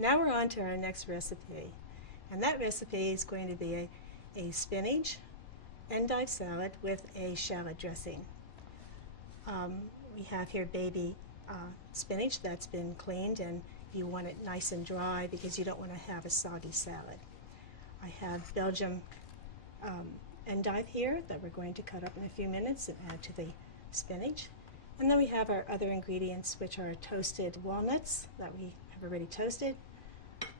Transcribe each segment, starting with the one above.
Now we're on to our next recipe, and that recipe is going to be a spinach endive salad with a shallot dressing. We have here baby spinach that's been cleaned, and you want it nice and dry because you don't want to have a soggy salad. I have Belgium endive here that we're going to cut up in a few minutes and add to the spinach. And then we have our other ingredients, which are toasted walnuts that we have already toasted,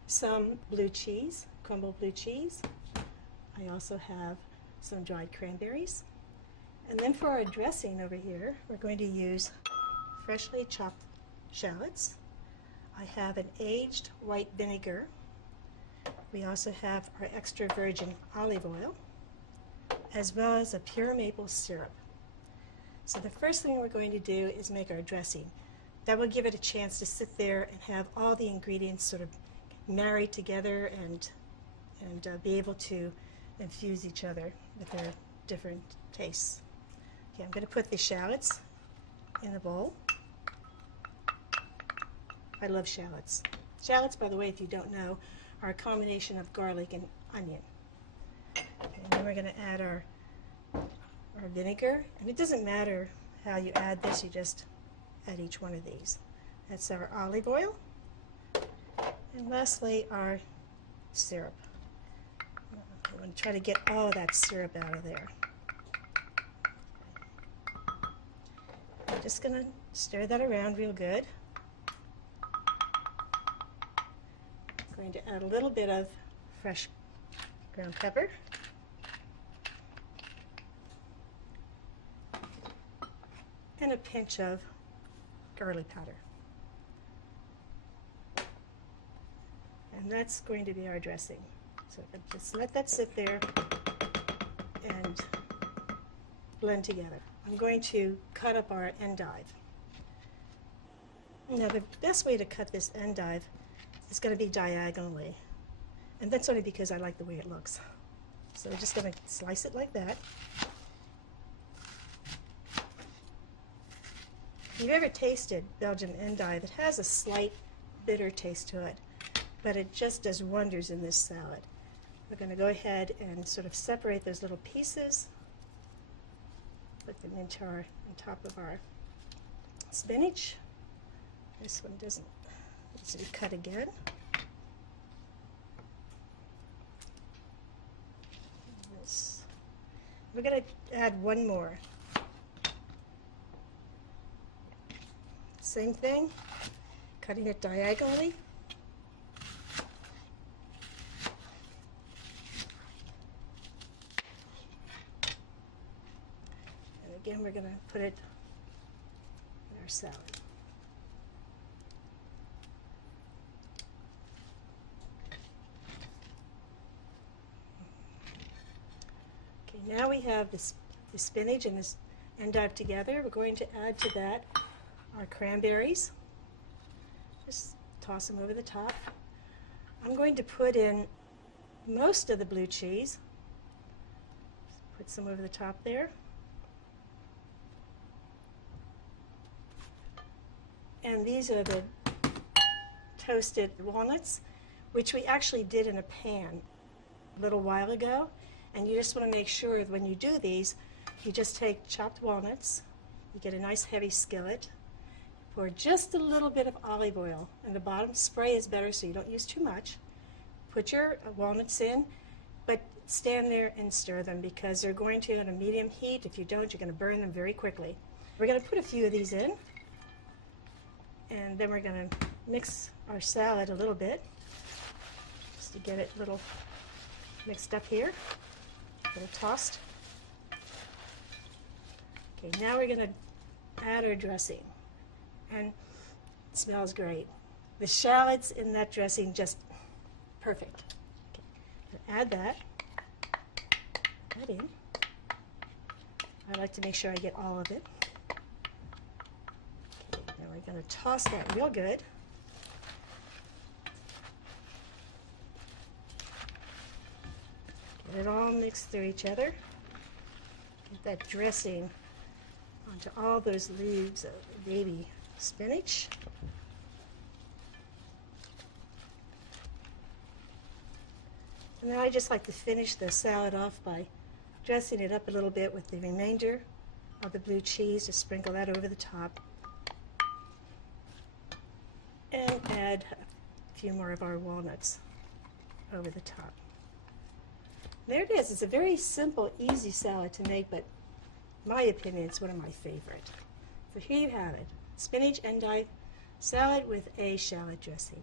some blue cheese, crumbled blue cheese. I also have some dried cranberries. And then for our dressing over here, we're going to use freshly chopped shallots. I have an aged white vinegar. We also have our extra virgin olive oil, as well as a pure maple syrup. So the first thing we're going to do is make our dressing. That will give it a chance to sit there and have all the ingredients sort of marry together and be able to infuse each other with their different tastes. Okay, I'm going to put the shallots in the bowl. I love shallots. Shallots, by the way, if you don't know, are a combination of garlic and onion. Okay, and then we're going to add our vinegar, and it doesn't matter how you add this, you just add each one of these. That's our olive oil, and lastly our syrup. I'm going to try to get all of that syrup out of there. I'm just going to stir that around real good. I'm going to add a little bit of fresh ground pepper. And a pinch of garlic powder. And that's going to be our dressing. So just let that sit there and blend together. I'm going to cut up our endive. Now the best way to cut this endive is going to be diagonally. And that's only because I like the way it looks. So we're just going to slice it like that. If you've ever tasted Belgian endive, it has a slight bitter taste to it, but it just does wonders in this salad. We're going to go ahead and sort of separate those little pieces, put them into on top of our spinach. This one needs to be cut again. We're going to add one more. Same thing, cutting it diagonally. And again, we're going to put it in our salad. Okay, now we have the spinach and this endive together. We're going to add to that our cranberries. Just toss them over the top. I'm going to put in most of the blue cheese. Put some over the top there. And these are the toasted walnuts, which we actually did in a pan a little while ago. And you just want to make sure that when you do these, you just take chopped walnuts, you get a nice heavy skillet, pour just a little bit of olive oil in the bottom. Spray is better so you don't use too much. Put your walnuts in, but stand there and stir them because they're going to, on a medium heat. If you don't, you're going to burn them very quickly. We're going to put a few of these in, and then we're going to mix our salad a little bit just to get it a little mixed up here, a little tossed. Okay, now we're going to add our dressing. And it smells great. The shallots in that dressing, just perfect. Okay. Add that in. I like to make sure I get all of it. Okay, now we're going to toss that real good. Get it all mixed through each other. Get that dressing onto all those leaves of baby spinach. And then I just like to finish the salad off by dressing it up a little bit with the remainder of the blue cheese. Just sprinkle that over the top. And add a few more of our walnuts over the top. There it is. It's a very simple, easy salad to make, but in my opinion, it's one of my favorite. So here you have it. Spinach endive salad with a shallot dressing.